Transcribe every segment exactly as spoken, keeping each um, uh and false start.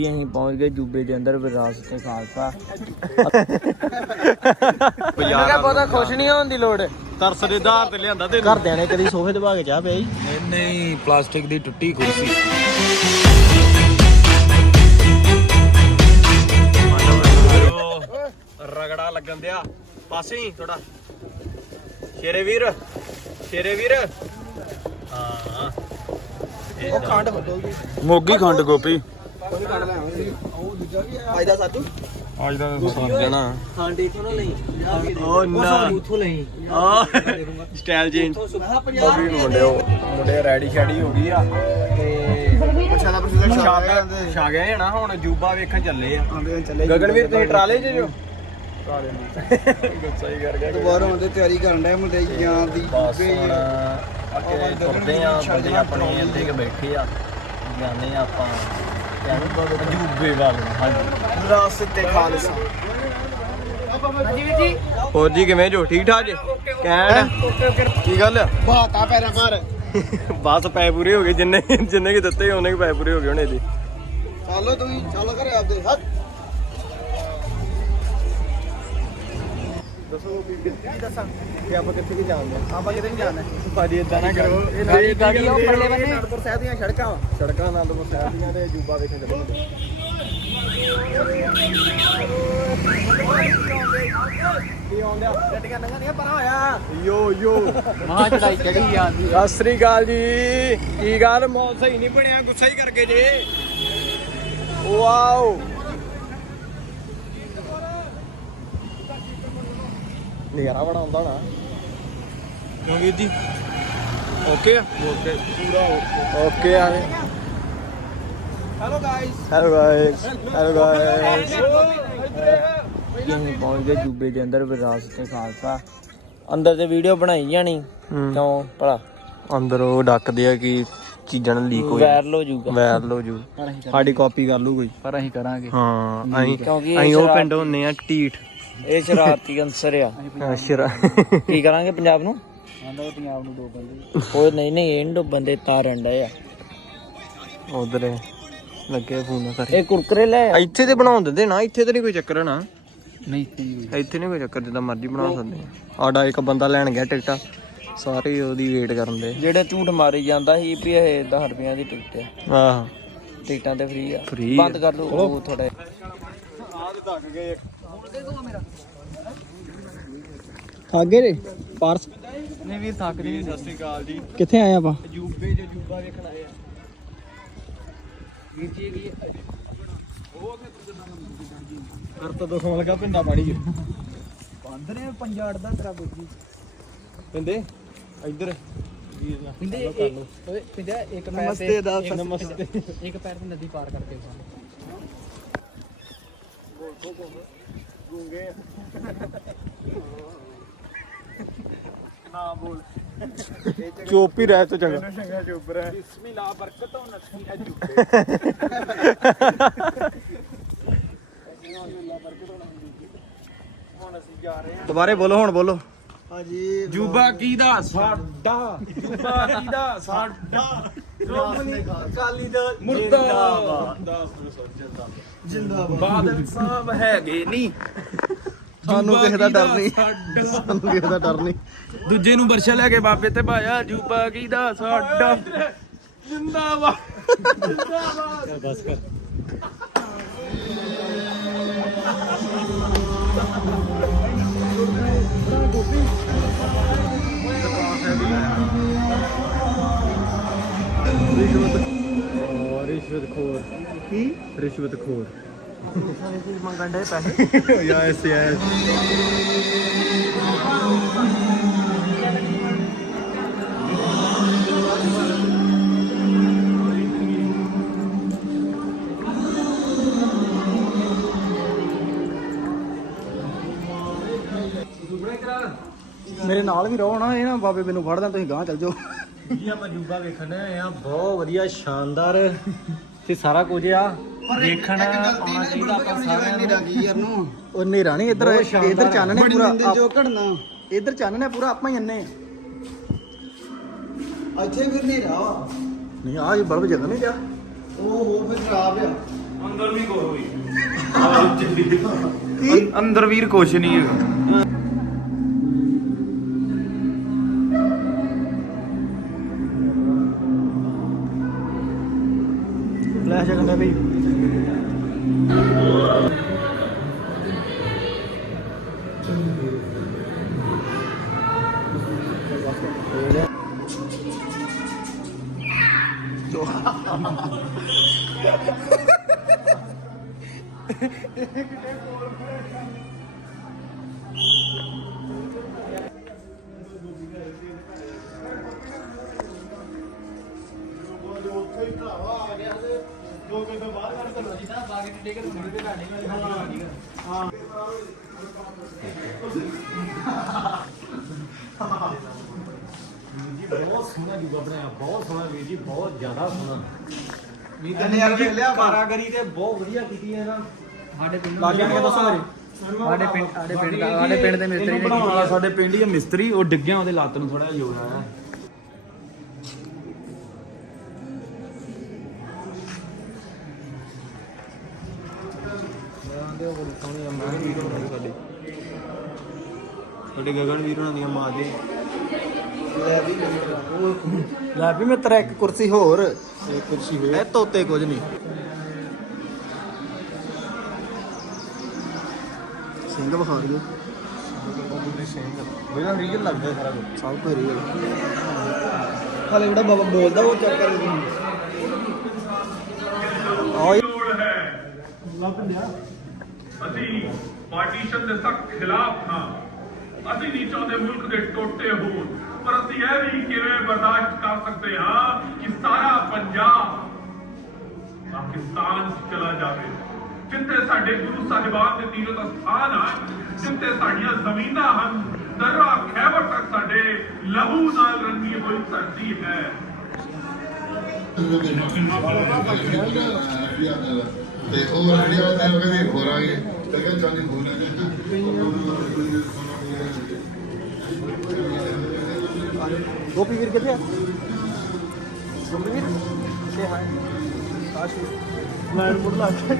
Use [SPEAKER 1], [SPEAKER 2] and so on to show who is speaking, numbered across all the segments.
[SPEAKER 1] ਅਸੀਂ ਪਹੁੰਚ ਗਏ ਜੂਬੇ ਦੇ ਅੰਦਰ ਵਿਰਾਸਤ ਤੇ ਖਾਲਸਾ। ਮੈਂ ਬਹੁਤਾ ਖੁਸ਼ ਨਹੀਂ ਹੋਣ ਦੀ ਲੋੜ,
[SPEAKER 2] ਤਰਸ ਦੇ ਆਧਾਰ ਤੇ ਲਿਆਂਦਾ ਤੇ
[SPEAKER 1] ਘਰਦਿਆਂ ਨੇ ਕਦੀ ਸੋਫੇ ਦਬਾ ਕੇ ਚਾਹ ਪਿਆਈ
[SPEAKER 2] ਨਹੀਂ ਨਹੀਂ ਪਲਾਸਟਿਕ ਦੀ ਟੁੱਟੀ ਕੁਰਸੀ। ਰਗੜਾ ਲੱਗਣ ਦਿਆ ਪਾਸੇ ਹੀ ਥੋੜਾ ਸ਼ੇਰੇ ਵੀਰ ਸ਼ੇਰੇ ਵੀਰ। ਹਾਂ
[SPEAKER 1] ਉਹ ਖੰਡ ਵੱਡੋਗੀ
[SPEAKER 2] ਮੋਗੀ ਖੰਡ ਗੋਪੀ
[SPEAKER 1] ਉਹਨੇ ਕੱਢ ਲੈ ਉਹ ਦੂਜਾ ਵੀ ਆ ਫਾਇਦਾ ਸਾਧੂ
[SPEAKER 2] ਅੱਜ ਦਾ ਸਮਝ ਜਾਣਾ।
[SPEAKER 1] ਖੰਡ ਇਥੋਂ ਨਾ ਲਈ
[SPEAKER 2] ਉਹ ਨਾ
[SPEAKER 1] ਉਥੋਂ ਲਈ
[SPEAKER 2] ਆ ਸਟਾਈਲ ਚੇਂਜ
[SPEAKER 1] ਪੰਜਾਹ
[SPEAKER 2] ਮੁੰਡਿਓ ਮੁੰਡੇ ਰੈਡੀ ਸ਼ੈਡੀ ਹੋ ਗਈ ਆ ਤੇ
[SPEAKER 1] ਅੱਛਾ ਦਾ ਪ੍ਰੋਸੈਸ
[SPEAKER 2] ਛਾ ਗਏ ਨਾ ਹੁਣ ਜੂਬਾ ਵੇਖਣ ਚੱਲੇ ਆ।
[SPEAKER 1] ਆਂਦੇ ਚੱਲੇ
[SPEAKER 2] ਗਗਨਵੀਰ ਤੁਸੀਂ ਟਰਾਲੇ 'ਚ ਜੋ ਟਰਾਲੇ ਗੁੱਸਾ ਹੀ ਕਰ ਗਿਆ
[SPEAKER 1] ਦੁਬਾਰਾ ਆਉਂਦੇ ਤਿਆਰੀ ਕਰਨ ਡਿਆ ਮੁੰਡੇ ਜਾਂ ਦੀ
[SPEAKER 2] ਬਸ ਹੁਣ ਅੱਗੇ ਤੁਰਦੇ ਆ ਬੰਦੇ ਆਪਣੇ ਇੱਥੇ ਕਿ ਬੈਠੇ ਆ ਜਾਂਦੇ ਆ ਆਪਾਂ ਜੂਬੇ ਵੱਲ। ਹਾਂਜੀ
[SPEAKER 1] ਵਿਰਾਸਤ ਤੇ ਖਾਲਸਾ। ਹਾਂਜੀ ਵੀਰ ਜੀ
[SPEAKER 2] ਹੋਰ ਜੀ ਕਿਵੇਂ ਜੋ ਠੀਕ ਠਾਕ ਜੀ ਕਹਿਣ ਕੀ ਗੱਲ ਆ
[SPEAKER 1] ਬਾਤਾ ਪੈਰਾਂ ਮਾਰ
[SPEAKER 2] ਬਸ ਪੈ ਪੂਰੇ ਹੋ ਗਏ ਜਿੰਨੇ ਜਿੰਨੇ ਕਿ ਦਿੱਤੇ ਉਹਨੇ ਕਿ ਪੈ ਪੂਰੇ ਹੋ ਗਏ ਹੁਣ ਇਹਦੇ।
[SPEAKER 1] ਚੱਲੋ ਤੁਸੀਂ ਚੱਲ ਘਰੇ ਆਪਦੇ ਹੱਥ ਦੱਸੋ ਕੀ ਦੱਸਾਂ ਕਿ ਆਪਾਂ ਕਿੱਥੇ ਕੀ ਜਾਣਦੇ ਆ। ਆਪਾਂ ਕਿਤੇ ਨਹੀਂ ਜਾਣਾ
[SPEAKER 2] ਭਾਜੀ ਇਦਾਂ ਨਾ ਕਰੋ ਇਹ
[SPEAKER 1] ਗਾੜੀ ਗਾੜੀ ਉਹ ਪਰਲੇ ਬੰਨੇ ਅਨੰਦਪੁਰ ਸਾਹਿਬ ਦੀਆਂ ਸੜਕਾਂ ਵਾ
[SPEAKER 2] ਸੜਕਾਂ ਆਨੰਦਪੁਰ ਸਾਹਿਬ ਦੀਆਂ ਤੇ ਜੂਬਾ ਵੇਖਣ ਚੱਲੇ
[SPEAKER 1] ਕੀ ਆਉਂਦੇ ਆ ਗੱਡੀਆਂ ਲੰਘਣੀਆਂ ਪਰਾਂ ਹੋਇਆ
[SPEAKER 2] ਯੋ ਯੋ
[SPEAKER 1] ਮਹਾ ਚੜਾਈ ਚੜੀ ਜਾਂਦੀ
[SPEAKER 2] ਸਤਿ ਸ੍ਰੀ ਅਕਾਲ ਜੀ। ਕੀ ਗੱਲ ਮੌਲ ਸਹੀ ਨਹੀਂ ਬਣਿਆ ਗੁੱਸਾ ਹੀ ਕਰਕੇ ਜੇ। ਵਾਓ ਨਜ਼ਾਰਾ ਬੜਾ ਆਉਂਦਾ ਨਾ ਕਿਉਂ ਵੀਰ ਜੀ ਓਕੇ ਓਕੇ ਪੂਰਾ ਓਕੇ ਆ
[SPEAKER 1] hello guys
[SPEAKER 2] hello guys hello guys
[SPEAKER 1] ਅਸੀਂ ਪਹੁੰਚ ਗਏ ਜੂਬੇ ਦੇ ਅੰਦਰ ਵਿਰਾਸਤ ਤੇ ਖਾਲਸਾ। ਅੰਦਰ ਤੇ ਵੀਡੀਓ ਬਣਾਈ ਜਾਣੀ ਕਿਉਂ ਭਲਾ
[SPEAKER 2] ਅੰਦਰ ਉਹ ਡੱਕਦੇ ਆ ਕਿ ਚੀਜ਼ਾਂ ਨਾਲ ਲੀਕ ਹੋ
[SPEAKER 1] ਵਾਇਰਲ ਹੋ ਜਾਊਗਾ
[SPEAKER 2] ਵਾਇਰਲ ਹੋ ਜੂ ਸਾਡੀ ਕਾਪੀ ਕਰ ਲੂ ਕੋਈ
[SPEAKER 1] ਪਰ ਅਸੀਂ ਕਰਾਂਗੇ
[SPEAKER 2] ਹਾਂ ਅਸੀਂ
[SPEAKER 1] ਕਿਉਂਕਿ
[SPEAKER 2] ਅਸੀਂ ਉਹ ਪਿੰਡ ਹੁੰਨੇ ਆ ਢੀਠ
[SPEAKER 1] ਇਹ ਸ਼ਰਾਰਤੀ ਅੰਸਰ ਆ।
[SPEAKER 2] ਅਸ਼ਰਾ
[SPEAKER 1] ਕੀ ਕਰਾਂਗੇ ਪੰਜਾਬ ਨੂੰ ਆਂਦਾ ਪੰਜਾਬ ਨੂੰ ਦੋ ਬੰਦੇ ਉਹ ਨਹੀਂ ਨਹੀਂ ਇਹ ਦੋ ਬੰਦੇ ਤਾਰਨ ਡਏ ਆ
[SPEAKER 2] ਉਧਰ ਲੱਗੇ ਫੋਨ ਕਰ
[SPEAKER 1] ਇਹ ਕੁਰਕਰੇ ਲੈ ਆ।
[SPEAKER 2] ਇੱਥੇ ਤੇ ਬਣਾਉਣ ਦਿੰਦੇ ਨਾ ਇੱਥੇ ਤੇ ਨਹੀਂ ਕੋਈ ਚੱਕਰ ਨਾ
[SPEAKER 1] ਨਹੀਂ
[SPEAKER 2] ਇੱਥੇ ਨਹੀਂ ਕੋਈ ਚੱਕਰ ਜਿੱਦਾਂ ਮਰਜ਼ੀ ਬਣਾ ਸਕਦੇ ਆ। ਸਾਡਾ ਇੱਕ ਬੰਦਾ ਲੈਣ ਗਿਆ ਟਿਕਟਾਂ ਸਾਰੇ ਉਹਦੀ ਵੇਟ ਕਰਨ ਦੇ
[SPEAKER 1] ਜਿਹੜੇ ਝੂਠ ਮਾਰੀ ਜਾਂਦਾ ਸੀ ਵੀ ਇਹ ਦਸ ਰੁਪਈਆਂ ਦੀ ਟਿਕਟ ਆ
[SPEAKER 2] ਆਹ
[SPEAKER 1] ਟਿਕਟਾਂ ਤੇ ਫ੍ਰੀ ਆ
[SPEAKER 2] Free
[SPEAKER 1] ਬੰਦ ਕਰ ਲਓ ਉਹ ਥੋੜਾ
[SPEAKER 2] ਆਗੇ ਰੇ ਪਾਰਸ
[SPEAKER 1] ਨਹੀਂ ਵੀ ਥੱਕ ਰਹੀ
[SPEAKER 2] ਸਤਿ ਸ੍ਰੀ ਅਕਾਲ ਜੀ।
[SPEAKER 1] ਕਿੱਥੇ ਆਏ ਆਪਾਂ
[SPEAKER 2] ਜੂਬੇ ਜੋ ਜੂਬਾ ਵੇਖਣ ਆਏ ਆ। ਕਰ ਤਾਂ ਦੋਸੋਂ ਲਗਾ ਪਿੰਡਾ ਪਾਣੀ ਚ
[SPEAKER 1] ਬੰਦ ਨੇ ਪੰਜਾੜ ਦਾ ਤੇਰਾ ਬੁੱਝੀ
[SPEAKER 2] ਪਿੰਦੇ ਇੱਧਰ
[SPEAKER 1] ਪਿੰਦੇ ਓਏ ਪਿੰਦੇ ਇੱਕ ਪੈਰ
[SPEAKER 2] ਨਮਸਤੇ ਦਾ
[SPEAKER 1] ਇੱਕ-
[SPEAKER 2] ਨਮਸਤੇ
[SPEAKER 1] ਇੱਕ ਪੈਰ ਤੇ ਨਦੀ ਪਾਰ ਕਰਕੇ
[SPEAKER 2] ਨਾ ਬੋਲ ਚੁੱਪ ਹੀ ਰਹਿ ਤੋ ਚੰਗਾ
[SPEAKER 1] ਚੰਗਾ ਚੁੱਪ ਰਹਿ ਬਿਸਮਿਲ੍ਲਾ ਬਰਕਤੋਂ ਨਸੀ ਅਜੂ ਹੁਣ ਅਸੀਂ ਜਾ ਰਹੇ ਹਾਂ
[SPEAKER 2] ਦੁਬਾਰੇ ਬੋਲੋ ਹੁਣ ਬੋਲੋ
[SPEAKER 1] ਹਾਂਜੀ
[SPEAKER 2] ਜੂਬਾ ਕੀਦਾ ਸਾਡਾ ਜੂਬਾ ਕੀਦਾ ਸਾਡਾ
[SPEAKER 1] ਸ਼੍ਰੋਮਣੀ ਅਕਾਲੀ ਦਲ
[SPEAKER 2] ਮੁਰਦਾਬਾਦ
[SPEAKER 1] ਜਿੰਦਾਬਾਦ
[SPEAKER 2] ਬਾਦਲ ਸਾਹਿਬ ਹੈਗੇ ਨਹੀਂ
[SPEAKER 1] ਸਾਨੂੰ ਕਿਸੇ ਦਾ ਡਰ ਨਹੀਂ
[SPEAKER 2] ਸਾਡਾ
[SPEAKER 1] ਸਾਨੂੰ ਕਿਸੇ ਦਾ ਡਰ ਨਹੀਂ
[SPEAKER 2] ਦੂਜੇ ਨੂੰ ਬਰਸ਼ਾ ਲੈ ਕੇ ਬਾਬੇ ਤੇ ਪਾਇਆ ਜੂਬਾ ਕੀਦਾ ਸਾਡਾ ਜਿੰਦਾਬਾਦ ਜਿੰਦਾਬਾਦ ਬਸ ਕਰ ਰਿਸ਼ਵਤ ਖੋਰ ਕੀ ਰਿਸ਼ਵਤ ਖੋਰ
[SPEAKER 1] ਮੰਗਣ ਦੇ ਪੈਸੇ
[SPEAKER 2] ਯੈਸ ਯੈਸ
[SPEAKER 1] ਮੇਰੇ ਨਾਲ ਵੀ ਰਹੋ ਨਾ ਇਹ ਨਾ ਬਾਬੇ ਮੈਨੂੰ ਫੜਦਾ ਤੁਸੀਂ ਗਾਂ ਚੱਲ ਜਾਓ
[SPEAKER 2] ਜੀ ਆਪਾਂ ਜੂਬਾ ਵੇਖਣ ਆਏ ਆ ਬਹੁਤ ਵਧੀਆ ਸ਼ਾਨਦਾਰ ਤੇ ਸਾਰਾ ਕੁਝ ਆ ਦੇਖਣ ਆਉਣਾ ਚਾਹੀਦਾ ਆਪਾਂ ਸਾਰਿਆਂ ਨੂੰ
[SPEAKER 1] ਯਾਰ ਨੂੰ ਉਹ ਨੇਰਾ ਨਹੀਂ ਇੱਧਰ ਇੱਧਰ ਚਾਨਣੇ ਪੂਰਾ ਜੋ ਘੜਨਾ ਇੱਧਰ ਚਾਨਣੇ ਪੂਰਾ ਆਪਾਂ ਹੀ ਅੰਨੇ ਇੱਥੇ ਫਿਰ ਨੇਰਾ ਵਾ
[SPEAKER 2] ਨਹੀਂ ਆ ਇਹ ਬਲਬ ਜਗ੍ਹਾ ਨਹੀਂ ਗਿਆ
[SPEAKER 1] ਉਹ ਹੋ ਫਿਰ ਖਰਾਬ ਆ
[SPEAKER 3] ਅੰਦਰ ਵੀ ਕੋਈ ਹੋਈ ਅੰਦਰ ਵੀਰ ਕੁਛ ਨਹੀਂ ਹੈਗਾ
[SPEAKER 1] ਫਲੈਸ਼ ਕਰਨਾ ਬਈ
[SPEAKER 3] ਬਹੁਤ ਸੋਹਣਾ ਜੂਗਾ ਬਣਾਇਆ ਬਹੁਤ ਸੋਹਣਾ ਵੀਰ ਜੀ ਬਹੁਤ ਜ਼ਿਆਦਾ ਸੋਹਣਾ ਵੀਰ
[SPEAKER 1] ਇਹਨੇ ਯਾਰ ਵੇਖ ਲਿਆ
[SPEAKER 3] ਕਾਰਾਗਰੀ ਤੇ ਬਹੁਤ ਵਧੀਆ ਕੀਤੀ ਹੈ ਨਾ
[SPEAKER 1] ਸਾਡੇ ਪਿੰਡ ਲੱਗ ਜਾਣਗੇ ਦੱਸੋ ਮੇਰੇ ਸਾਡੇ ਪਿੰਡ ਸਾਡੇ ਪਿੰਡ ਦਾ ਸਾਡੇ ਪਿੰਡ ਦੇ ਮਿਸਤਰੀ ਨੇ
[SPEAKER 3] ਬਣਾਉਣ ਵਾਲਾ ਸਾਡੇ ਪਿੰਡ ਹੀ ਮਿਸਤਰੀ ਉਹ ਡਿੱਗਿਆ ਉਹਦੇ ਲੱਤ ਨੂੰ ਥੋੜਾ ਜ਼ੋਰ ਆਇਆ ਸਾਡੇ ਗਗਨ ਵੀਰ ਉਹਨਾਂ ਦੀਆਂ ਮਾਂ ਦੇ
[SPEAKER 1] ਲੈ ਵੀ ਮਿੱਤਰ ਇੱਕ ਕੁਰਸੀ ਹੋਰ
[SPEAKER 3] ਇੱਕ ਕੁਰਸੀ ਹੋਏ
[SPEAKER 1] ਇਹ ਤੋਤੇ ਕੁਝ ਨਹੀਂ ਸਿੰਘ ਵਿਖਾ ਦਿਓ
[SPEAKER 3] ਮੇਰਾ ਰੀਜਨ ਲੱਗਦਾ ਸਾਰਾ ਕੁਝ
[SPEAKER 1] ਸਭ ਤੋਂ ਰੀਅਲ ਹਾਲੇ ਜਿਹੜਾ ਬਾਬਾ ਬੋਲਦਾ ਉਹ ਚੈੱਕ ਕਰ ਆਓ
[SPEAKER 4] ਅਸੀਂ ਪਾਰਟੀਸ਼ਨ ਦੇ ਸਖਤ ਖਿਲਾਫ ਹਾਂ ਅਸੀਂ ਨਹੀਂ ਚਾਹੁੰਦੇ ਮੁਲਕ ਦੇ ਟੋਟੇ ਹੋਣ ਪਰ ਅਸੀਂ ਇਹ ਵੀ ਕਿਵੇਂ ਬਰਦਾਸ਼ਤ ਕਰ ਸਕਦੇ ਹਾਂ ਕਿ ਸਾਰਾ ਪੰਜਾਬ ਪਾਕਿਸਤਾਨ 'ਚ ਚਲਾ ਜਾਵੇ ਜਿੱਥੇ ਸਾਡੇ ਗੁਰੂ ਸਾਹਿਬਾਨ ਦੇ ਤੀਰਥ ਸਥਾਨ ਹਨ ਜਿੱਥੇ ਸਾਡੀਆਂ ਜ਼ਮੀਨਾਂ ਹਨ ਦਰਵਾ ਖੈਬਰ ਤੱਕ ਸਾਡੇ ਲਹੂ ਨਾਲ ਰੰਗੀ ਹੋਈ ਧਰਤੀ ਹੈ
[SPEAKER 5] ਤੇ ਉਹ ਵੀਡੀਓ ਤੇ ਉਹ ਕਹਿੰਦੀ ਹੋਰ ਆ ਗਈ ਤੇ ਕਹਿੰਦਾ ਚਾਂਦੀ ਹੋਰ ਆ
[SPEAKER 1] ਗੋਪੀ ਵੀਰ ਕਿੱਥੇ ਆ ਗੋਪੀ ਵੀਰ ਸੇ ਹਾਈ ਆਸ਼ੂ ਮੈਂ ਮੁੜ ਲਾ ਕੇ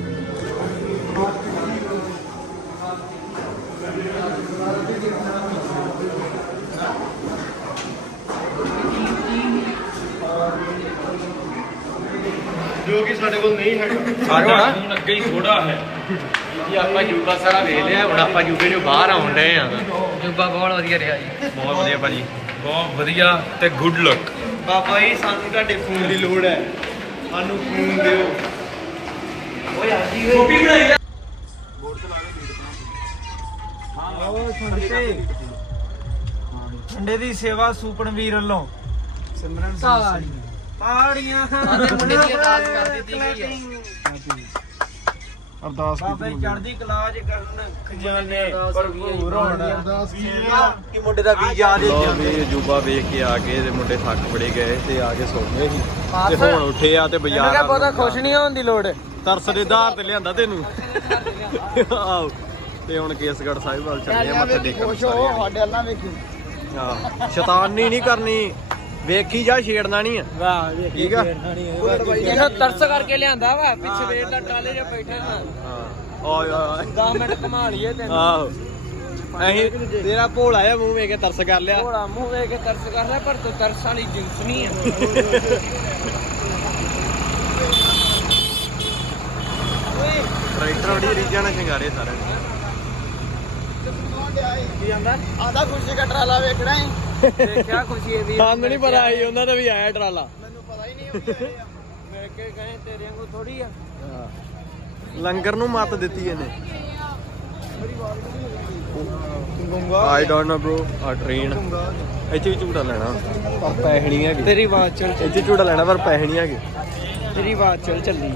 [SPEAKER 2] ਜੋ ਕਿ ਸਾਡੇ ਕੋਲ ਨਹੀਂ ਹੈਗਾ
[SPEAKER 4] ਸਾਡਾ ਖੂਨ ਅੱਗੇ ਹੀ ਥੋੜਾ ਹੈ
[SPEAKER 2] ਜੀ ਆਪਾਂ ਜੂਬਾ ਸਾਰਾ ਵੇਖ ਲਿਆ ਹੁਣ ਆਪਾਂ ਜੂਬੇ ਨੂੰ ਬਾਹਰ ਆਉਣ ਡਏ ਆ
[SPEAKER 1] ਜੁੱਬਾ ਬਹੁਤ ਵਧੀਆ ਰਿਹਾ ਜੀ
[SPEAKER 2] ਬਹੁਤ ਵਧੀਆ ਭਾਜੀ
[SPEAKER 4] ਬਹੁਤ ਵਧੀਆ ਤੇ ਗੁੱਡ ਲੱਕ
[SPEAKER 2] ਬਾਬਾ ਜੀ ਸਾਨੂੰ ਤੁਹਾਡੇ ਫੋਨ ਦੀ ਲੋੜ ਹੈ ਸਾਨੂੰ ਫੋਨ ਦਿਓ ਓਏ ਆਜੀ ਓਏ ਕਾਪੀ ਬਣਾਈ ਲੈ
[SPEAKER 1] ਉਹ ਸੁਣਦੇ ਠੰਡੇ ਦੀ ਸੇਵਾ ਸੂਪਣ ਵੀਰ ਵੱਲੋਂ ਸਿਮਰਨ ਤਾੜੀਆਂ ਤਾੜੀਆਂ ਮੁੰਡੇ ਦੀ ਅਰਦਾਸ ਕਰ ਦਿੱਤੀ ਗਈ ਹੈ
[SPEAKER 3] ਅਰਦਾਸ
[SPEAKER 1] ਬਾਬੇ ਚੜ੍ਹਦੀ ਕਲਾ ਚ ਕਰਨ ਖਜ਼ਾਨੇ ਭਰਪੂਰ ਹੋਣ
[SPEAKER 3] ਕਿ ਮੁੰਡੇ ਦਾ ਵੀਜ਼ਾ ਆ
[SPEAKER 2] ਲੋ ਵੀ ਜੂਬਾ ਵੇਖ ਕੇ ਆ ਗਏ ਤੇ ਮੁੰਡੇ ਥੱਕ ਬੜੇ ਗਏ ਤੇ ਆ ਕੇ ਸੌਂ ਗਏ ਸੀ ਤੇ ਹੁਣ ਉੱਠੇ ਆ ਤੇ ਬਾਜ਼ਾਰ
[SPEAKER 1] ਬਹੁਤਾ ਖੁਸ਼ ਨਹੀਂ ਹੋਣ ਦੀ ਲੋੜ
[SPEAKER 2] ਤਰਸ ਦੇ ਆਧਾਰ ਤੇ ਲਿਆਂਦਾ ਤੈਨੂੰ ਆਓ ਤੇ ਹੁਣ ਕੇਸਗੜ੍ਹ ਸਾਹਿਬ ਵੱਲ ਚੱਲੇ ਆ ਮੱਥਾ ਟੇਕਣ
[SPEAKER 1] ਖੁਸ਼ ਹੋ ਸਾਡੇ ਅੱਲਾ ਵੇਖੀ
[SPEAKER 2] ਹਾਂ ਸ਼ੈਤਾਨੀ ਨਹੀਂ ਕਰਨੀ ਵੇਖੀ ਜਾ ਛੇੜਨਾ ਨਹੀਂ ਆ
[SPEAKER 1] ਵਾਹ
[SPEAKER 2] ਠੀਕ ਆ
[SPEAKER 1] ਇਹਨੂੰ ਤਰਸ ਕਰਕੇ ਲਿਆਂਦਾ ਵਾ ਪਿੱਛੇ ਵੇਰ ਦਾ ਟਾਲੇ ਜਿਹਾ ਬੈਠੇ ਨਾ
[SPEAKER 2] ਹਾਂ ਓਏ ਓਏ
[SPEAKER 1] ਦਸ ਮਿੰਟ ਘੁਮਾ ਲਈਏ ਤੈਨੂੰ
[SPEAKER 2] ਆਹੋ ਅਸੀਂ ਤੇਰਾ ਭੋਲਾ ਜਿਹਾ ਮੂੰਹ ਵੇਖ ਕੇ ਤਰਸ ਕਰ ਲਿਆ
[SPEAKER 1] ਥੋੜਾ ਮੂੰਹ ਵੇਖ ਕੇ ਤਰਸ ਕਰ ਰਿਹਾ ਪਰ ਤੂੰ ਤਰਸ ਵਾਲੀ ਜਿੰਸ ਨਹੀਂ ਹੈ
[SPEAKER 2] ਟਰੈਕਟਰ ਬੜੀ ਰੀਝਾਂ ਨਾਲ ਸ਼ਿੰਗਾਰੇ ਸਾਰੇ
[SPEAKER 1] ਕੀ ਜਾਂਦਾ ਆਦਾ ਖੁਸ਼ੀ ਦਾ ਟਰਾਲਾ ਵੇਖਣਾ ਹੈ ਦੇਖਿਆ ਖੁਸ਼ੀ ਇਹਦੀ
[SPEAKER 2] ਸਾਨੂੰ ਨਹੀਂ ਪਤਾ ਸੀ ਉਹਨਾਂ ਦਾ ਵੀ ਆਇਆ ਟਰਾਲਾ
[SPEAKER 1] ਮੈਨੂੰ ਪਤਾ ਹੀ ਨਹੀਂ ਉਹ ਕੀ ਆ ਵੇਖ ਕੇ ਕਹੇ ਤੇਰੇ ਵਾਂਗੂ ਥੋੜੀ ਆ
[SPEAKER 2] ਲੰਗਰ ਨੂੰ ਮੱਤ ਦਿੱਤੀ ਇਹਨੇ
[SPEAKER 1] ਗੁੰਗਾ
[SPEAKER 2] ਆਈ ਡੋਨਟ ਨੋ ਬ੍ਰੋ ਆ ਟ੍ਰੇਨ ਇੱਥੇ ਵੀ ਝੂਟਾ ਲੈਣਾ ਪਰ ਪੈਸੇ ਨਹੀਂ ਹੈਗੇ
[SPEAKER 1] ਤੇਰੀ ਬਾਤ ਚੱਲ
[SPEAKER 2] ਇੱਥੇ ਝੂਟਾ ਲੈਣਾ ਪਰ ਪੈਸੇ ਨਹੀਂ ਹੈਗੇ
[SPEAKER 1] ਤੇਰੀ ਬਾਤ ਚੱਲ ਚੱਲੀ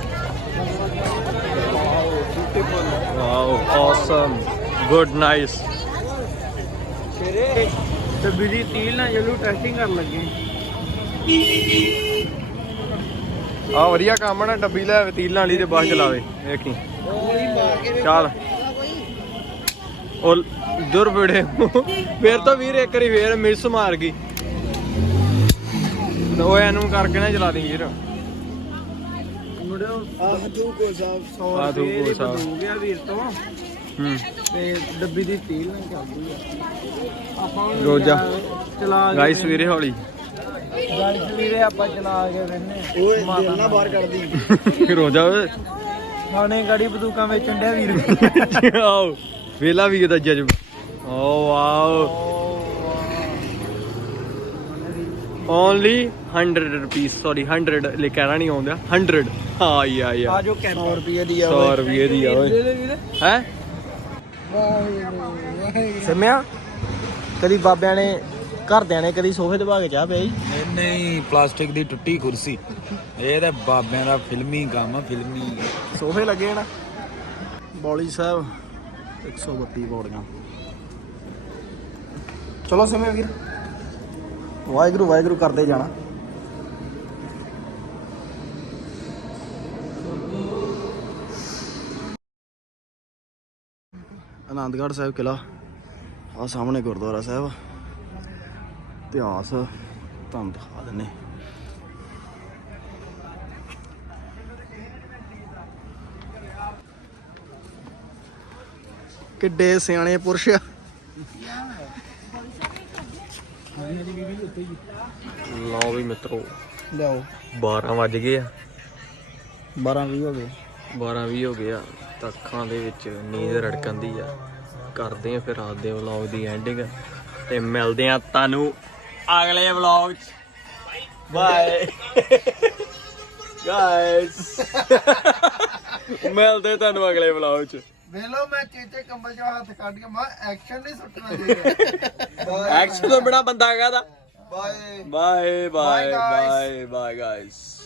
[SPEAKER 2] ਵਾਓ ਆਸਮ ਗੁੱਡ ਨਾਈਸ
[SPEAKER 1] ਤੇਰੇ ਤੇ ਬਿਜੀ ਤੀਲ ਨਾਲ ਜਲੂ ਟੈਸਟਿੰਗ ਕਰਨ ਲੱਗੇ
[SPEAKER 2] ਆ ਵਧੀਆ ਕੰਮ ਨਾ ਡੱਬੀ ਲੈ ਵਤੀਲਾਂ ਵਾਲੀ ਤੇ ਬੱਸ ਚਲਾਵੇ ਵੇਖੀ ਚੱਲ ਉਹ ਦੁਰ ਬੜੇ ਫੇਰ ਤਾਂ ਵੀਰ ਇੱਕ ਵਾਰੀ ਫੇਰ ਮਿਸ ਮਾਰ ਗਈ ਉਹ ਇਹਨੂੰ ਕਰਕੇ ਨਾ ਚਲਾ ਦੀ ਵੀਰ
[SPEAKER 1] ਆਹ ਤੂੰ ਕੋ ਸਾਹਿਬ ਸੌ
[SPEAKER 2] ਆਹ ਤੂੰ
[SPEAKER 1] ਰੁਪਏ
[SPEAKER 2] ਕੋ
[SPEAKER 1] ਦੀ
[SPEAKER 2] ਸਾਹਿਬ।
[SPEAKER 1] ਹੋ ਗਿਆ ਵੀਰ ਤੋਂ
[SPEAKER 2] ਹੂੰ
[SPEAKER 1] ਤੇ ਡੱਬੀ ਦੀ ਤੇਲ ਨਾਲ ਚੱਲਦੀ ਆ ਆਪਾਂ ਹੁਣ
[SPEAKER 2] ਰੋਜ਼ਾ।
[SPEAKER 1] ਚਲਾ ਕੇ
[SPEAKER 2] ਗਾਇਸ ਸਵੇਰੇ ਹੌਲੀ
[SPEAKER 1] ਗਾਇਸ ਵੀਰੇ ਆਪਾਂ ਚਲਾ ਕੇ ਰਹਿੰਦੇ ਓਏ ਦਿਲ ਨਾ ਬਾਹਰ ਕੱਢਦੀ
[SPEAKER 2] ਰੋਜਾ ਓਏ
[SPEAKER 1] ਖਾਣੇ ਗਾੜੀ ਬਦੂਕਾਂ ਵੇਚਣ ਡਿਆ ਵੀਰ
[SPEAKER 2] ਆਓ ਵੇਲਾ ਵੀ ਇਹਦਾ ਜਜ਼ਬ ਓ wow only hundred rupees sorry hundred ਲੈ ਕਹਿਣਾ ਨਹੀਂ ਆਉਂਦਾ ਹੰਡਰਡ ਹਾਂ ਯਾ ਯਾ
[SPEAKER 1] ਆ ਜੋ ਸੌ ਰੁਪਏ ਦੀ ਆ
[SPEAKER 2] ਸੌ ਰੁਪਏ ਦੀ ਆ ਓਏ ਹੈ
[SPEAKER 1] ਸਮਿਆ ਕਦੀ ਬਾਬਿਆਂ ਨੇ ਘਰਦਿਆਂ ਨੇ ਕਦੀ ਸੋਫੇ ਦਬਾ ਕੇ ਚਾਹ ਪਿਆਈ
[SPEAKER 3] ਨਹੀਂ ਨਹੀਂ ਪਲਾਸਟਿਕ ਦੀ ਟੁੱਟੀ ਕੁਰਸੀ ਇਹ ਤਾਂ ਬਾਬਿਆਂ ਦਾ ਫਿਲਮੀ ਕੰਮ ਆ ਫਿਲਮੀ
[SPEAKER 1] ਸੋਫੇ ਲੱਗੇ ਨਾ ਬੌਲੀ ਸਾਹਿਬ ਇੱਕ ਸੌ ਬੱਤੀ ਪੌੜੀਆਂ ਚਲੋ ਸਮਿਆ ਵੀਰ ਵਾਹਿਗੁਰੂ ਵਾਹਿਗੁਰੂ ਕਰਦੇ ਜਾਣਾ ਆਨੰਦਗੜ੍ਹ ਸਾਹਿਬ ਕਿਲਾ ਆ ਸਾਹਮਣੇ ਗੁਰਦੁਆਰਾ ਸਾਹਿਬ ਇਤਿਹਾਸ ਤੁਹਾਨੂੰ ਦਿਖਾ ਦਿੰਨੇ ਕਿੱਡੇ ਸਿਆਣੇ ਪੁਰਸ਼ ਆ
[SPEAKER 2] ਲਓ ਵੀ ਮਿੱਤਰੋ
[SPEAKER 1] ਲਿਆਓ
[SPEAKER 2] ਬਾਰਾਂ ਵੱਜ ਗਏ ਆ
[SPEAKER 1] ਬਾਰਾਂ ਵੀਹ ਹੋ ਗਏ
[SPEAKER 2] ਬਾਰਾਂ ਵੀਹ ਹੋ ਗਏ ਆ ਤਾਂ ਅੱਖਾਂ ਦੇ ਵਿੱਚ ਨੀਂਦ ਰੜਕਣ ਦੀ ਆ ਕਰਦੇ ਆ ਫਿਰ ਰਾਤ ਦੇ ਵਲੌਗ ਦੀ ਐਂਡਿੰਗ ਤੇ ਮਿਲਦੇ ਆ ਤੁਹਾਨੂੰ ਅਗਲੇ ਵਲੌਗ 'ਚ ਬਾਏ ਗਾਇਸ ਮਿਲਦੇ ਤੁਹਾਨੂੰ ਅਗਲੇ ਵਲੌਗ 'ਚ
[SPEAKER 1] ਵੇਲੋ ਮੈਂ ਚੇਤੇ ਕੰਬਲ ਚੋਂ ਹੱਥ ਕੱਢ ਕੇ ਮੈਂ ਐਕਸ਼ਨ ਨਹੀਂ ਸੁੱਟਣਾ ਚਾਹੀਦਾ
[SPEAKER 2] ਐਕਸ਼ਨ ਤੋਂ ਬਿਨਾ ਬੰਦਾ ਕਹਦਾ
[SPEAKER 1] bye
[SPEAKER 2] bye bye
[SPEAKER 1] guys.
[SPEAKER 2] Bye bye guys